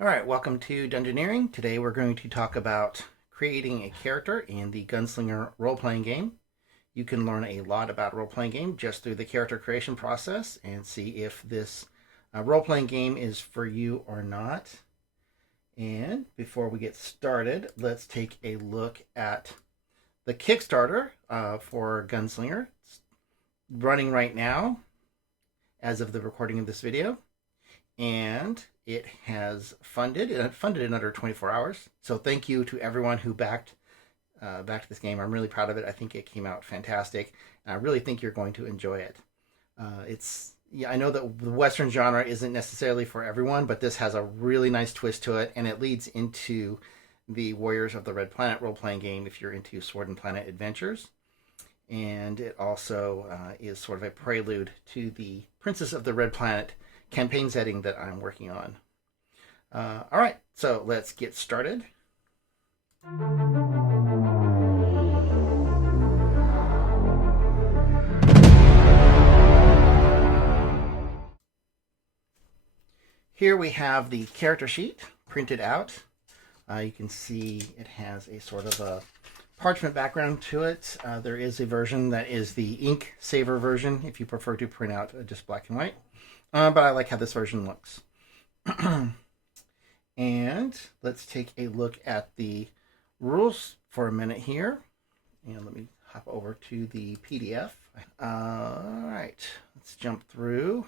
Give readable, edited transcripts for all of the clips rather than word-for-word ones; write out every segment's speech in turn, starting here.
All right, welcome to Dungeoneering. Today we're going to talk about creating a character in the Gunslinger role-playing game. You can learn a lot about a role-playing game just through the character creation process and see if this role-playing game is for you or not. And before we get started, let's take a look at the Kickstarter for Gunslinger. It's running right now as of the recording of this video. And it has funded in under 24 hours. So thank you to everyone who backed this game. I'm really proud of it. I think it came out fantastic, and I really think you're going to enjoy it. I know that the Western genre isn't necessarily for everyone, but this has a really nice twist to it, and it leads into the Warriors of the Red Planet role-playing game if you're into Sword and Planet adventures. And it also is sort of a prelude to the Princess of the Red Planet campaign setting that I'm working on. All right, so let's get started. Here we have the character sheet printed out. You can see it has a sort of a parchment background to it. There is a version that is the ink saver version if you prefer to print out just black and white. But I like how this version looks. And let's take a look at the rules for a minute here. And let me hop over to the PDF. All right, let's jump through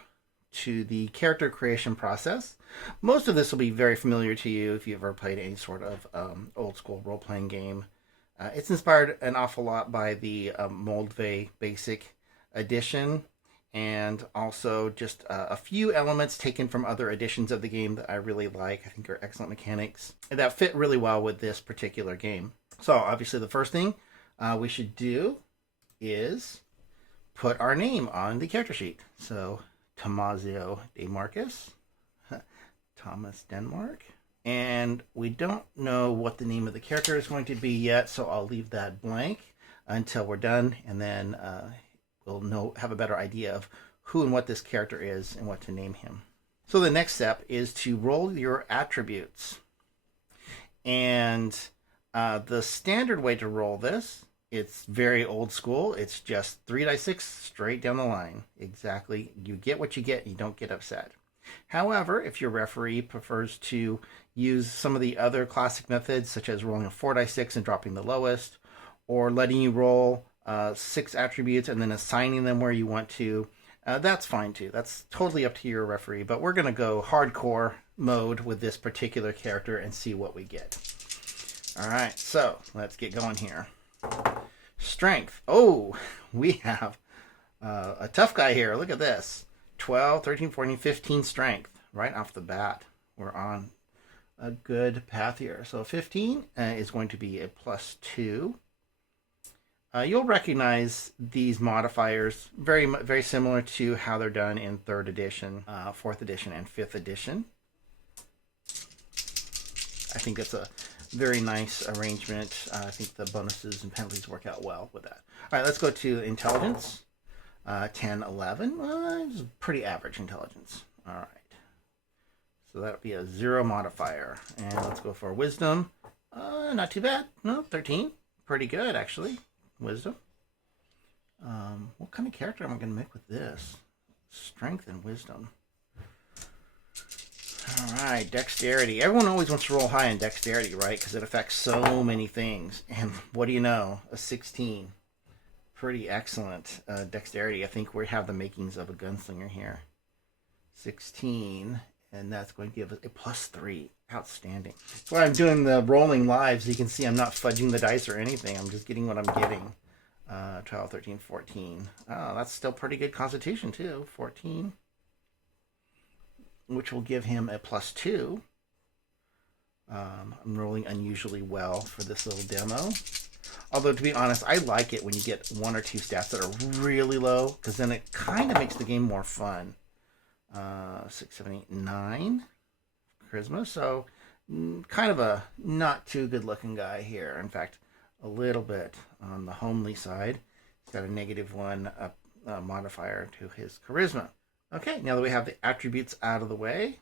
to the character creation process. Most of this will be very familiar to you if you've ever played any sort of old school role-playing game. It's inspired an awful lot by the Moldvay Basic Edition, and also just a few elements taken from other editions of the game that I really like. I think are excellent mechanics that fit really well with this particular game. So obviously the first thing we should do is put our name on the character sheet. So Tomazio De Marcus, Thomas Denmark. And we don't know what the name of the character is going to be yet, so I'll leave that blank until we're done, and then we'll have a better idea of who and what this character is and what to name him. So the next step is to roll your attributes. And the standard way to roll this, it's very old school. It's just 3d6 straight down the line. Exactly. You get what you get. You don't get upset. However, if your referee prefers to use some of the other classic methods, such as rolling a 4d6 and dropping the lowest, or letting you roll 6 attributes and then assigning them where you want to, that's fine too. That's totally up to your referee, but we're going to go hardcore mode with this particular character and see what we get. All right, so let's get going here. Strength. Oh, we have a tough guy here. Look at this. 12, 13, 14, 15 strength right off the bat. We're on a good path here. So 15 is going to be a +2. You'll recognize these modifiers very similar to how they're done in 3rd edition, 4th edition, and 5th edition. I think that's a very nice arrangement. I think the bonuses and penalties work out well with that. All right, let's go to intelligence. 10, 11. Well, it's pretty average intelligence. All right. So that'll be a 0 modifier. And let's go for wisdom. Not too bad. No, 13. Pretty good, actually. Wisdom. What kind of character am I going to make with this? Strength and wisdom. All right, dexterity. Everyone always wants to roll high in dexterity, right? Because it affects so many things. And what do you know? A 16. Pretty excellent dexterity. I think we have the makings of a gunslinger here. 16, and that's going to give us a +3. Outstanding. That's why I'm doing the rolling live, so you can see I'm not fudging the dice or anything. I'm just getting what I'm getting. 12, 13, 14. Oh, that's still pretty good constitution, too. 14. Which will give him a +2. I'm rolling unusually well for this little demo. Although, to be honest, I like it when you get 1 or 2 stats that are really low, because then it kind of makes the game more fun. 6, 7, 8, 9. Charisma, so kind of a not too good looking guy here. In fact, a little bit on the homely side. He's got a -1 modifier to his charisma. Okay, now that we have the attributes out of the way,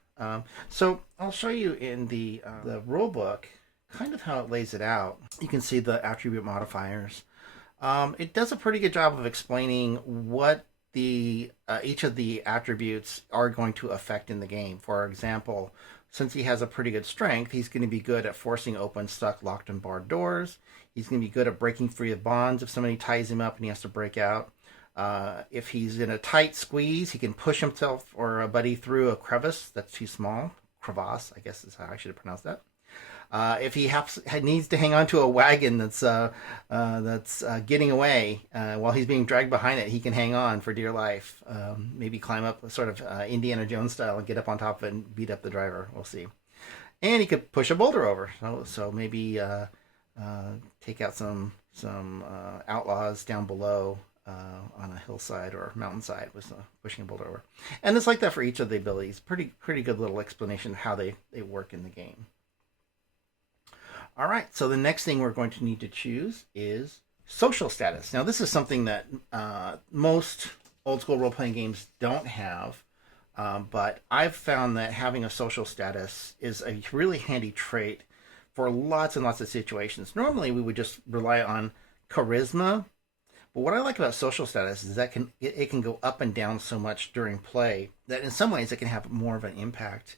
So I'll show you in the rule book kind of how it lays it out. You can see the attribute modifiers. It does a pretty good job of explaining what the each of the attributes are going to affect in the game. For example, since he has a pretty good strength, he's going to be good at forcing open stuck, locked, and barred doors. He's going to be good at breaking free of bonds if somebody ties him up and he has to break out. If he's in a tight squeeze, he can push himself or a buddy through a crevice that's too small. Crevasse, I guess is how I should have pronounced that. If he needs to hang on to a wagon that's getting away while he's being dragged behind it, he can hang on for dear life. Maybe climb up sort of Indiana Jones style and get up on top of it and beat up the driver. We'll see. And he could push a boulder over. So maybe take out some outlaws down below on a hillside or mountainside with pushing a boulder over. And it's like that for each of the abilities. Pretty good little explanation of how they work in the game. All right, so the next thing we're going to need to choose is social status. Now, this is something that most old school role-playing games don't have, but I've found that having a social status is a really handy trait for lots and lots of situations. Normally, we would just rely on charisma, but what I like about social status is that it can go up and down so much during play that in some ways it can have more of an impact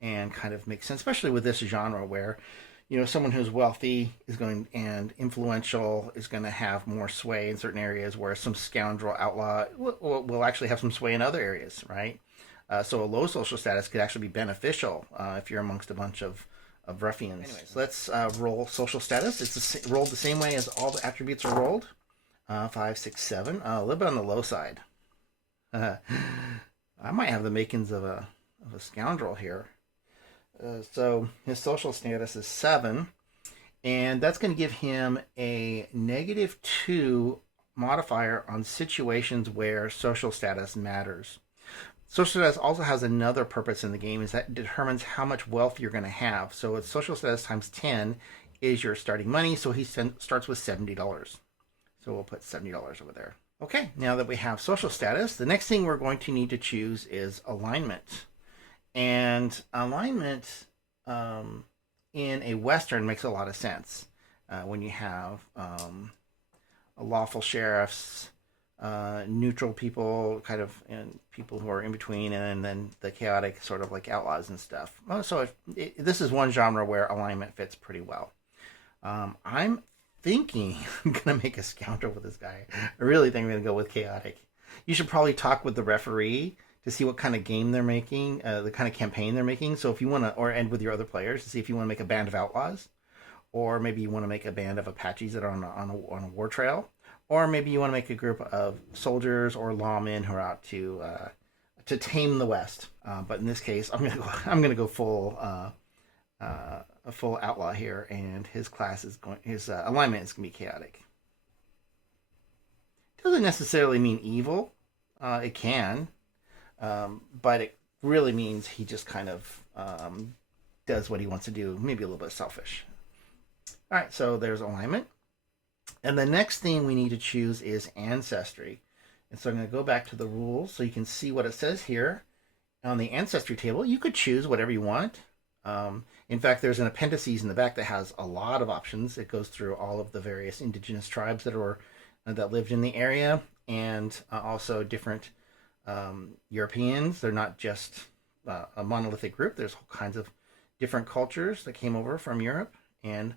and kind of make sense, especially with this genre where someone who's wealthy is going and influential is going to have more sway in certain areas, whereas some scoundrel outlaw will actually have some sway in other areas, right? So a low social status could actually be beneficial if you're amongst a bunch of ruffians. Anyways, let's roll social status. It's rolled the same way as all the attributes are rolled. 5, 6, 7. A little bit on the low side. I might have the makings of a scoundrel here. So his social status is 7, and that's going to give him a -2 modifier on situations where social status matters. Social status also has another purpose in the game, is that it determines how much wealth you're going to have. So it's social status times 10 is your starting money, so he starts with $70. So we'll put $70 over there. Okay, now that we have social status, the next thing we're going to need to choose is alignment. And alignment in a Western makes a lot of sense when you have lawful sheriffs, neutral people, kind of, and people who are in between, and then the chaotic sort of like outlaws and stuff. So this is one genre where alignment fits pretty well. I'm thinking I'm going to make a scoundrel with this guy. I really think I'm going to go with chaotic. You should probably talk with the referee to see what kind of game they're making, the kind of campaign they're making. So if you want to, or end with your other players to see if you want to make a band of outlaws, or maybe you want to make a band of Apaches that are on a war trail, or maybe you want to make a group of soldiers or lawmen who are out to tame the West. But in this case, I'm gonna go full a full outlaw here, and his alignment is gonna be chaotic. Doesn't necessarily mean evil. It can. But it really means he just kind of does what he wants to do, maybe a little bit selfish. All right, so there's alignment. And the next thing we need to choose is ancestry. And so I'm going to go back to the rules so you can see what it says here. On the ancestry table, you could choose whatever you want. In fact, there's an appendices in the back that has a lot of options. It goes through all of the various indigenous tribes that lived in the area, and also different Europeans. They're not just a monolithic group. There's all kinds of different cultures that came over from Europe, and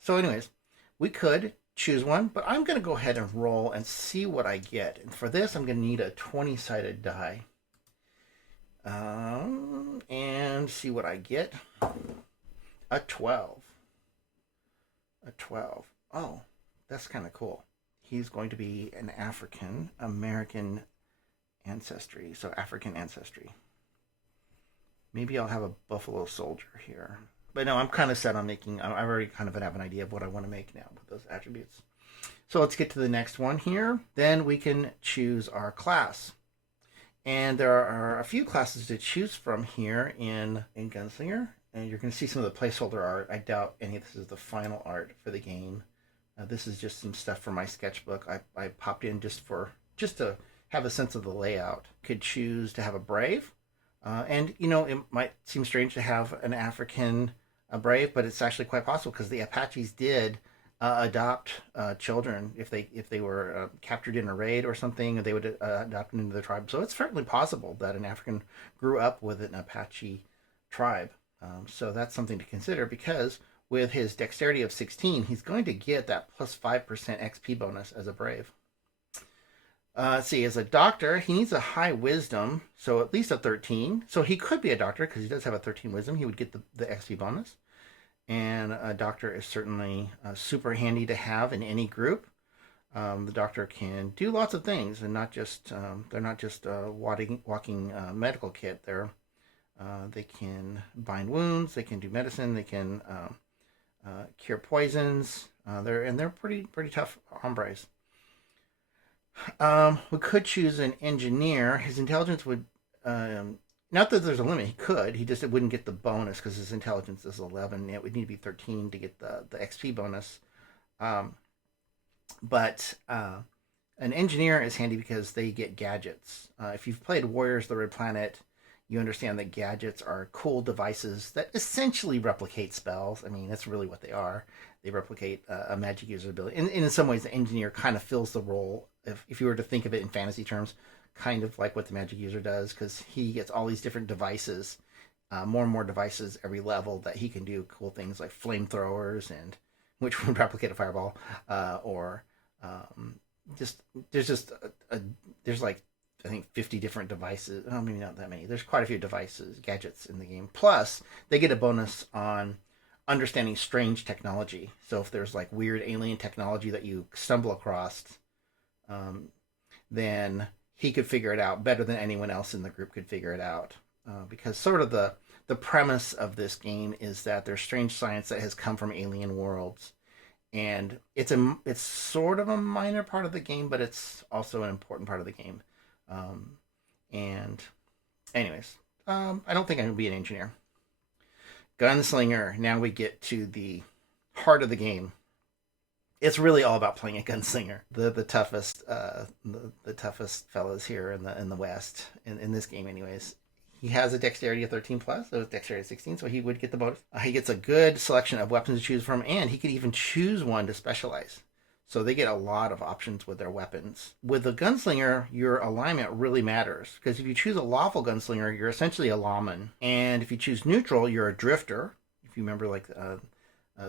so anyways, we could choose one, but I'm going to go ahead and roll and see what I get. And for this, I'm going to need a 20-sided die, and see what I get. A 12. A 12. Oh, that's kind of cool. He's going to be an African American ancestry. So African ancestry. Maybe I'll have a buffalo soldier here. But no, I'm kind of set on making, I already kind of have an idea of what I want to make now with those attributes. So let's get to the next one here. Then we can choose our class. And there are a few classes to choose from here in Gunslinger. And you're going to see some of the placeholder art. I doubt any of this is the final art for the game. This is just some stuff from my sketchbook. I popped in just to have a sense of the layout. Could choose to have a brave, And, you know, it might seem strange to have an African brave, but it's actually quite possible because the Apaches did adopt children if they were captured in a raid or something. They would adopt them into the tribe. So it's certainly possible that an African grew up with an Apache tribe. So that's something to consider because with his dexterity of 16, he's going to get that plus 5% XP bonus as a brave. Let's see, as a doctor, he needs a high wisdom, so at least a 13. So he could be a doctor because he does have a 13 wisdom. He would get the XP bonus. And a doctor is certainly super handy to have in any group. The doctor can do lots of things, and not just they're not just walking medical kit. They can bind wounds, they can do medicine, they can cure poisons. They're pretty tough hombres. We could choose an engineer. His intelligence would, not that there's a limit. He could. He just wouldn't get the bonus because his intelligence is 11. It would need to be 13 to get the XP bonus. But an engineer is handy because they get gadgets. If you've played Warriors of the Red Planet, you understand that gadgets are cool devices that essentially replicate spells. I mean, that's really what they are. They replicate a magic user's ability. And in some ways, the engineer kind of fills the role, if you were to think of it in fantasy terms, kind of like what the magic user does, because he gets all these different devices, more and more devices every level that he can do cool things like flamethrowers, and which would replicate a fireball, or just there's like I think 50 different devices. Oh, maybe not that many. There's quite a few devices, gadgets in the game. Plus, they get a bonus on understanding strange technology. So if there's like weird alien technology that you stumble across, then he could figure it out better than anyone else in the group could figure it out. Because sort of the premise of this game is that there's strange science that has come from alien worlds, and it's sort of a minor part of the game, but it's also an important part of the game. And anyways, I don't think I'm gonna be an engineer. Gunslinger. Now we get to the heart of the game. It's really all about playing a gunslinger. The toughest the toughest fellas here in the West in this game, anyways. He has a dexterity of 13 plus, so it's dexterity of 16, so he would get the bonus. He gets a good selection of weapons to choose from, and he could even choose one to specialize. So they get a lot of options with their weapons. With a gunslinger, your alignment really matters, because if you choose a lawful gunslinger, you're essentially a lawman. And if you choose neutral, you're a drifter. If you remember, like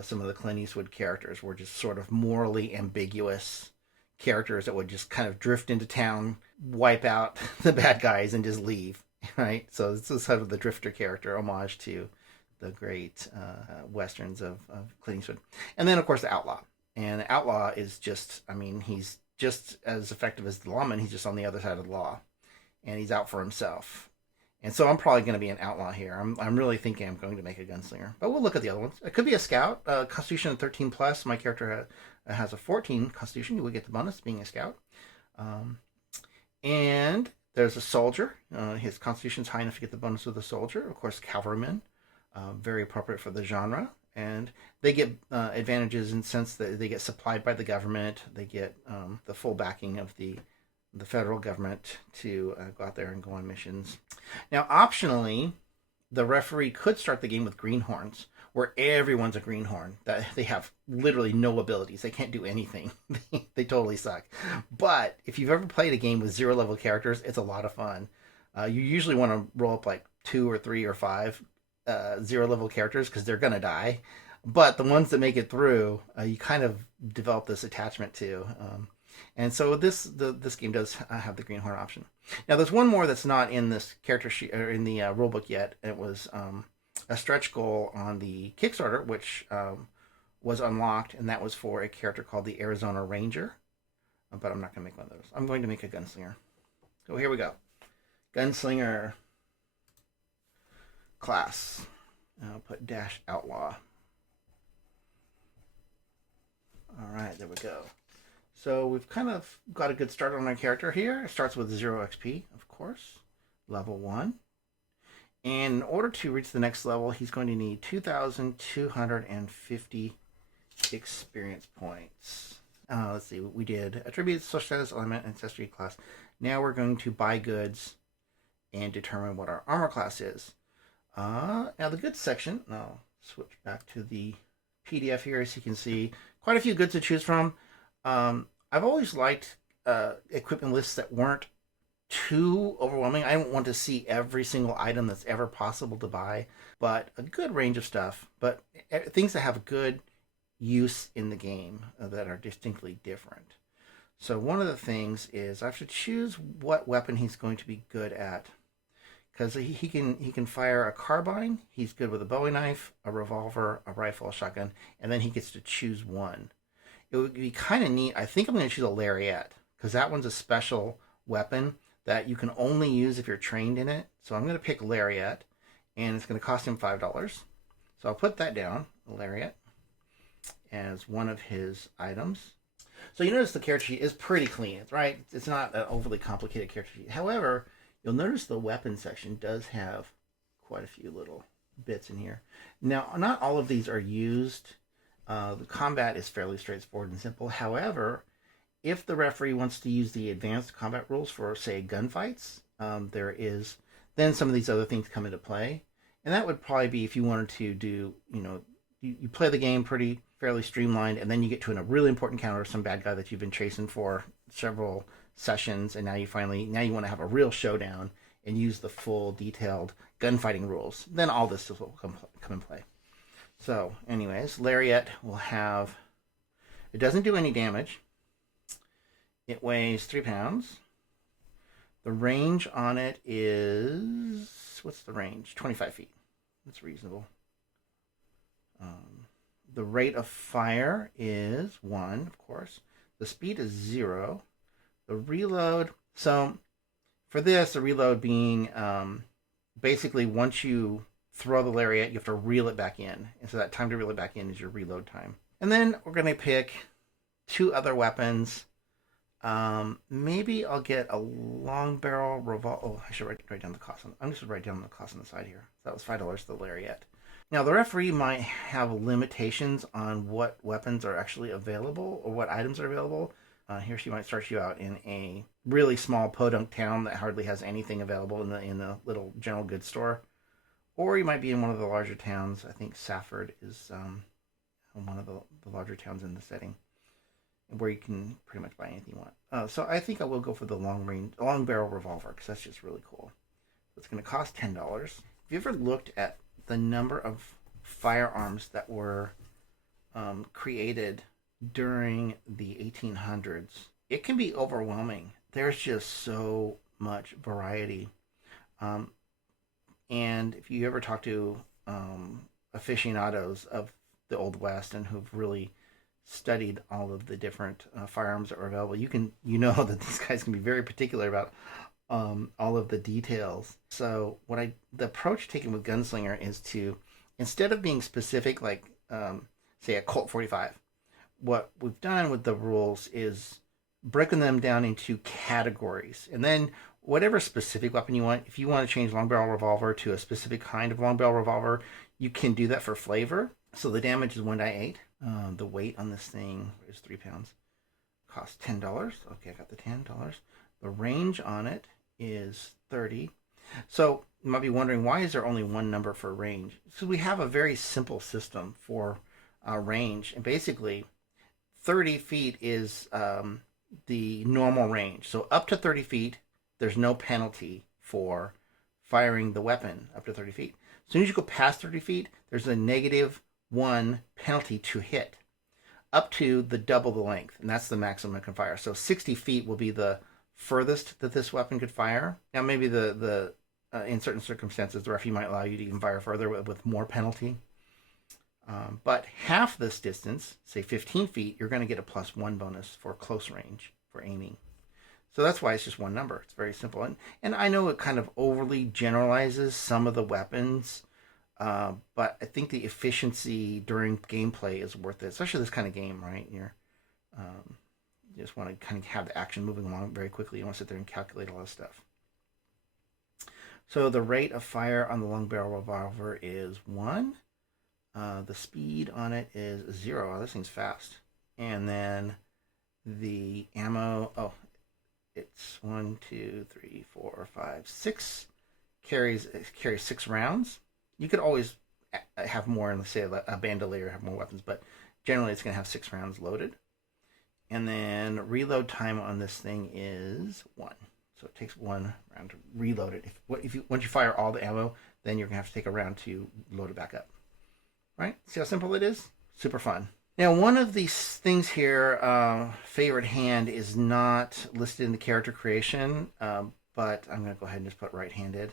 some of the Clint Eastwood characters were just sort of morally ambiguous characters that would just kind of drift into town, wipe out the bad guys, and just leave. Right? So this is sort of the drifter character, homage to the great westerns of Clint Eastwood. And then, of course, the outlaw. And the outlaw is just, I mean, he's just as effective as the lawman. He's just on the other side of the law. And he's out for himself. And so I'm probably going to be an outlaw here. I'm really thinking I'm going to make a gunslinger. But we'll look at the other ones. It could be a scout. Constitution 13 plus. My character has a 14 constitution. You would get the bonus being a scout. And there's a soldier. His constitution's high enough to get the bonus of the soldier. Of course, cavalryman. Very appropriate for the genre. And they get advantages in the sense that they get supplied by the government. They get the full backing of the federal government to go out there and go on missions. Now, optionally, the referee could start the game with greenhorns, where everyone's a greenhorn. That they have literally no abilities. They can't do anything. They totally suck. But if you've ever played a game with 0 level characters, it's a lot of fun. You usually want to roll up like 2 or 3 or 5 0 level characters because they're gonna die. But the ones that make it through, you kind of develop this attachment to. And so this game does have the greenhorn option. Now there's one more that's not in this character sheet or in the rulebook yet. It was a stretch goal on the Kickstarter, which was unlocked, and that was for a character called the Arizona Ranger. But I'm not going to make one of those. I'm going to make a gunslinger. So here we go. Gunslinger class. I'll put dash outlaw. All right, there we go. So we've kind of got a good start on our character here. It starts with 0 XP, of course. Level 1. And in order to reach the next level, he's going to need 2,250 experience points. Let's see, we did attributes, social status, element, ancestry, class. Now we're going to buy goods and determine what our armor class is. Now the goods section, I'll switch back to the PDF here so you can see quite a few goods to choose from. I've always liked equipment lists that weren't too overwhelming. I don't want to see every single item that's ever possible to buy, but a good range of stuff, but things that have good use in the game that are distinctly different. So one of the things is I have to choose what weapon he's going to be good at, because he can fire a carbine. He's good with a Bowie knife, a revolver, a rifle, a shotgun, and then he gets to choose one. It would be kind of neat. I think I'm going to choose a lariat because that one's a special weapon that you can only use if you're trained in it. So I'm going to pick lariat, and it's going to cost him $5. So I'll put that down, lariat, as one of his items. So you notice the character sheet is pretty clean, right? It's not an overly complicated character sheet. However, you'll notice the weapon section does have quite a few little bits in here. Now, not all of these are used. The combat is fairly straightforward and simple. However, if the referee wants to use the advanced combat rules for, say, gunfights, then some of these other things come into play. And that would probably be if you wanted to do, you play the game fairly streamlined, and then you get to a really important encounter, some bad guy that you've been chasing for several sessions, and now you want to have a real showdown and use the full detailed gunfighting rules. Then all this will come in play. So, anyways, lariat will have, it doesn't do any damage. It weighs 3 pounds. The range on it is, what's the range? 25 feet. That's reasonable. The rate of fire is 1, of course. The speed is 0. The reload, so for this, the reload being basically once you throw the lariat, you have to reel it back in. And so that time to reel it back in is your reload time. And then we're going to pick 2 other weapons. Maybe I'll get a long barrel revolver. Oh, I should write down the cost. I'm just going to write down the cost on the side here. That was $5 for the lariat. Now, the referee might have limitations on what weapons are actually available or what items are available. He or she might start you out in a really small podunk town that hardly has anything available in the little general goods store. Or you might be in one of the larger towns. I think Safford is one of the larger towns in the setting, where you can pretty much buy anything you want. So I think I will go for the long barrel revolver, because that's just really cool. It's going to cost $10. Have you ever looked at the number of firearms that were created during the 1800s? It can be overwhelming. There's just so much variety. And if you ever talk to aficionados of the Old West and who've really studied all of the different firearms that were available, you know that these guys can be very particular about all of the details. So the approach taken with Gunslinger is to, instead of being specific, like say a Colt 45, what we've done with the rules is breaking them down into categories, and then whatever specific weapon you want. If you want to change long barrel revolver to a specific kind of long barrel revolver, you can do that for flavor. So the damage is 1d8. The weight on this thing is 3 pounds. Costs $10. Okay, I got the $10. The range on it is 30. So you might be wondering, why is there only one number for range? So we have a very simple system for range, and basically 30 feet is the normal range. So up to 30 feet, there's no penalty for firing the weapon up to 30 feet. As soon as you go past 30 feet, there's a -1 penalty to hit, up to the double the length, and that's the maximum it can fire. So 60 feet will be the furthest that this weapon could fire. Now, maybe in certain circumstances, the referee might allow you to even fire further with more penalty. But half this distance, say 15 feet, you're going to get a +1 bonus for close range for aiming. So that's why it's just one number. It's very simple. And I know it kind of overly generalizes some of the weapons, but I think the efficiency during gameplay is worth it, especially this kind of game, right? You just want to kind of have the action moving along very quickly. You don't want to sit there and calculate all this stuff. So the rate of fire on the long barrel revolver is 1. The speed on it is 0. Oh, this thing's fast. And then the ammo, it's 1, 2, 3, 4, 5, 6 carries 6 rounds. You could always have more, and say a bandolier have more weapons, but generally it's going to have 6 rounds loaded. And then reload time on this thing is 1. So it takes 1 round to reload it. Once you fire all the ammo, then you're going to have to take a round to load it back up. Right? See how simple it is? Super fun. Now, one of these things here, favorite hand, is not listed in the character creation, but I'm going to go ahead and just put right-handed.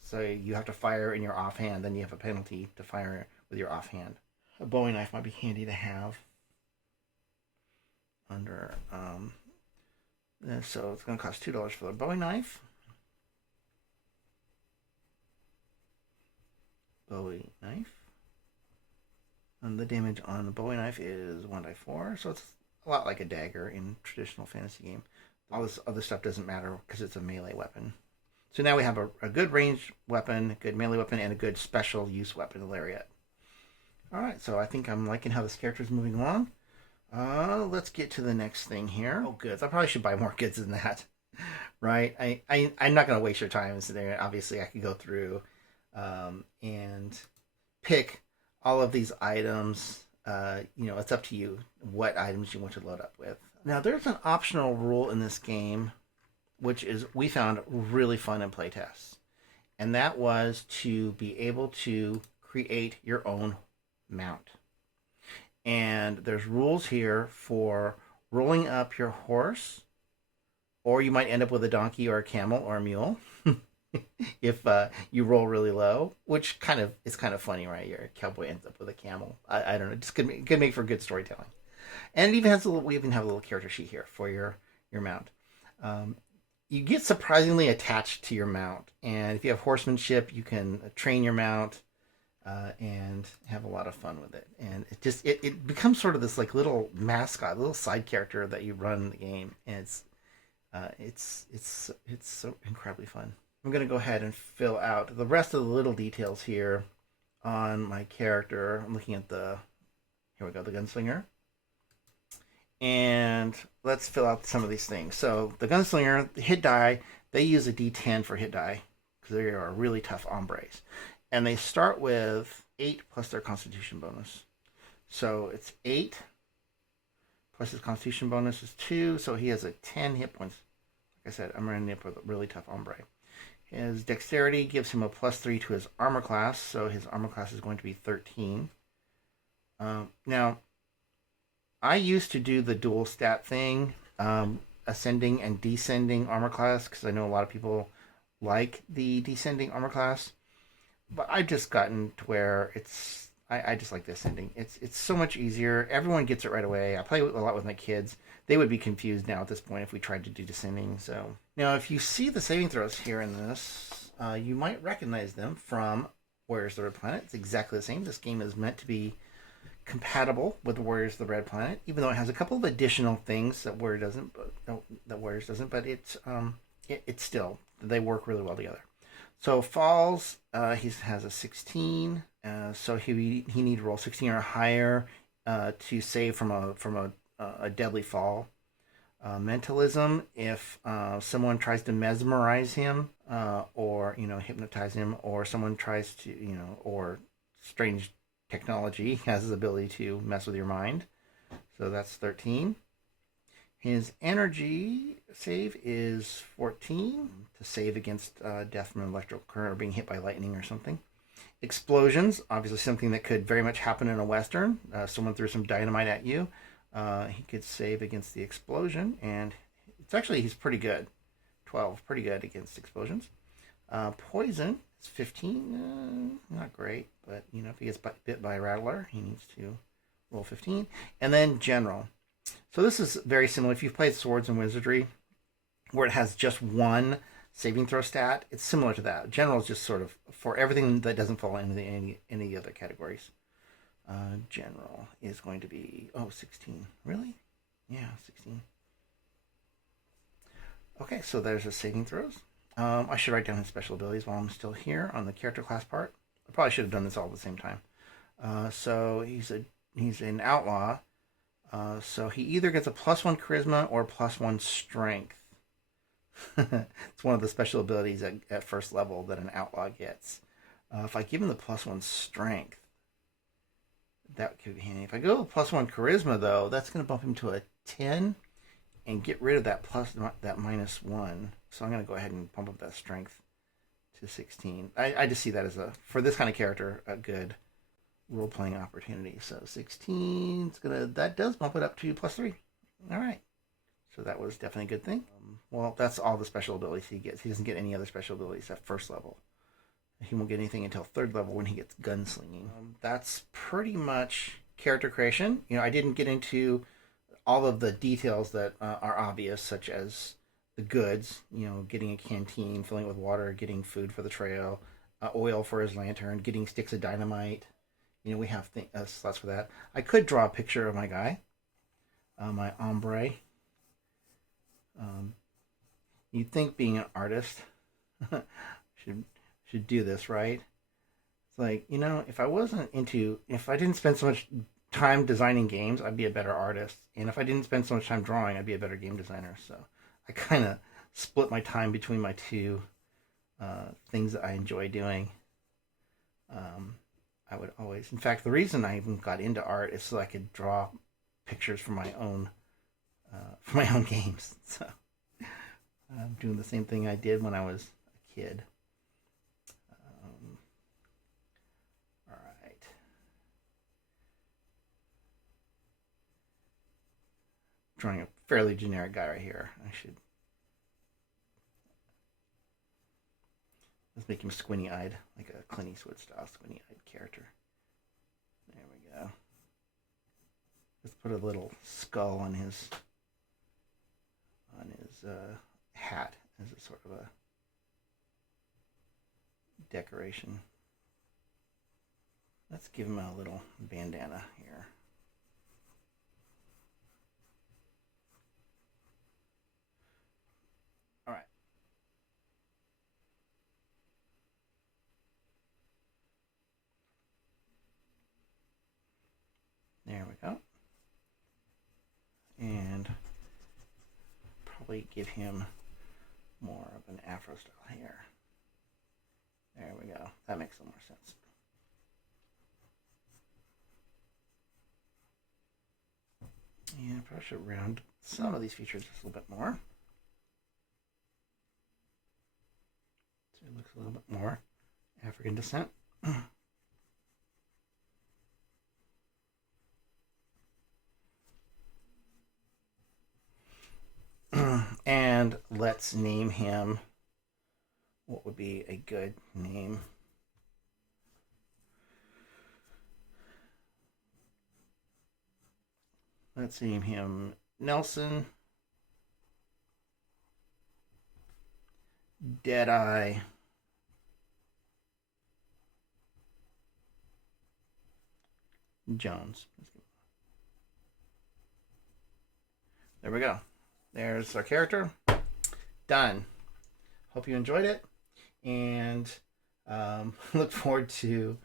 So you have to fire in your offhand, then you have a penalty to fire with your offhand. A Bowie knife might be handy to have. Under so it's going to cost $2 for the Bowie knife. Bowie knife. And the damage on the Bowie knife is 1d4, so it's a lot like a dagger in traditional fantasy game. All this other stuff doesn't matter because it's a melee weapon. So now we have a good ranged weapon, a good melee weapon, and a good special use weapon, the lariat. Alright, so I think I'm liking how this character is moving along. Let's get to the next thing here. Oh, goods. I probably should buy more goods than that. Right? I'm not going to waste your time. So there, obviously, I could go through and pick all of these items. It's up to you what items you want to load up with. Now, there's an optional rule in this game, which is we found really fun in playtests. And that was to be able to create your own mount. And there's rules here for rolling up your horse, or you might end up with a donkey or a camel or a mule if you roll really low, which is kind of funny, right? Your cowboy ends up with a camel. I don't know, just could make for good storytelling. And it even has we even have a little character sheet here for your mount. You get surprisingly attached to your mount, and if you have horsemanship, you can train your mount. And have a lot of fun with it, and it becomes sort of this like little mascot, little side character that you run in the game, and it's so incredibly fun. I'm gonna go ahead and fill out the rest of the little details here on my character. I'm looking at the Gunslinger, and let's fill out some of these things. So the Gunslinger, the hit die, they use a D10 for hit die because they are really tough hombres. And they start with 8 plus their Constitution bonus. So it's 8 plus his Constitution bonus is 2. So he has a 10 hit points. Like I said, I'm running up with a really tough hombre. His Dexterity gives him a +3 to his armor class. So his armor class is going to be 13. Now, I used to do the dual stat thing, ascending and descending armor class, because I know a lot of people like the descending armor class. But I've just gotten to where I just like the ascending. It's so much easier. Everyone gets it right away. I play a lot with my kids. They would be confused now at this point if we tried to do descending. So now, if you see the saving throws here in this, you might recognize them from Warriors of the Red Planet. It's exactly the same. This game is meant to be compatible with Warriors of the Red Planet, even though it has a couple of additional things that Warriors doesn't. But it's still, they work really well together. So falls, he has a 16. So he need to roll 16 or higher to save from a deadly fall. Mentalism, if someone tries to mesmerize him or hypnotize him, or someone tries to or strange technology has his ability to mess with your mind. So that's 13. His energy save is 14 to save against death from an electrical current or being hit by lightning or something. Explosions, obviously something that could very much happen in a Western. Someone threw some dynamite at you. He could save against the explosion, and he's pretty good. 12, pretty good against explosions. Poison is 15, not great, but if he gets bit by a rattler, he needs to roll 15. And then general. So this is very similar. If you've played Swords and Wizardry, where it has just one saving throw stat, it's similar to that. General is just sort of for everything that doesn't fall into any other categories. General is going to be 16. Really? Yeah, 16. Okay, so there's the saving throws. I should write down his special abilities while I'm still here on the character class part. I probably should have done this all at the same time. So he's an outlaw. So he either gets a +1 charisma or +1 strength. It's one of the special abilities at first level that an outlaw gets. If I give him the +1 strength, that could be handy. If I go +1 charisma, though, that's going to bump him to a 10 and get rid of that -1. So I'm going to go ahead and bump up that strength to 16. I just see that as for this kind of character, a good role playing opportunity. So 16 that does bump it up to +3. All right. So that was definitely a good thing. Well, that's all the special abilities he gets. He doesn't get any other special abilities at first level. He won't get anything until third level when he gets gunslinging. That's pretty much character creation. I didn't get into all of the details that are obvious, such as the goods, getting a canteen, filling it with water, getting food for the trail, oil for his lantern, getting sticks of dynamite. We have slots for that. I could draw a picture of my guy, my hombre. You'd think being an artist should do this, right? It's like, if I didn't spend so much time designing games, I'd be a better artist. And if I didn't spend so much time drawing, I'd be a better game designer. So I kind of split my time between my two things that I enjoy doing. I would always, in fact, the reason I even got into art is so I could draw pictures for my own games. So I'm doing the same thing I did when I was a kid. All right. Drawing a fairly generic guy right here. Let's make him squinty-eyed, like a Clint Eastwood style squinty-eyed character. There we go. Let's put a little skull on his hat as a sort of a decoration. Let's give him a little bandana here. All right. There we go. And probably give him more of an afro style hair. There we go. That makes a little more sense. And I probably should round some of these features just a little bit more. So it looks a little bit more African descent. And let's name him. What would be a good name? Let's name him Nelson Deadeye Jones. There we go. There's our character. Done. Hope you enjoyed it, and look forward to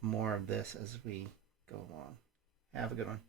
more of this as we go along. Have a good one.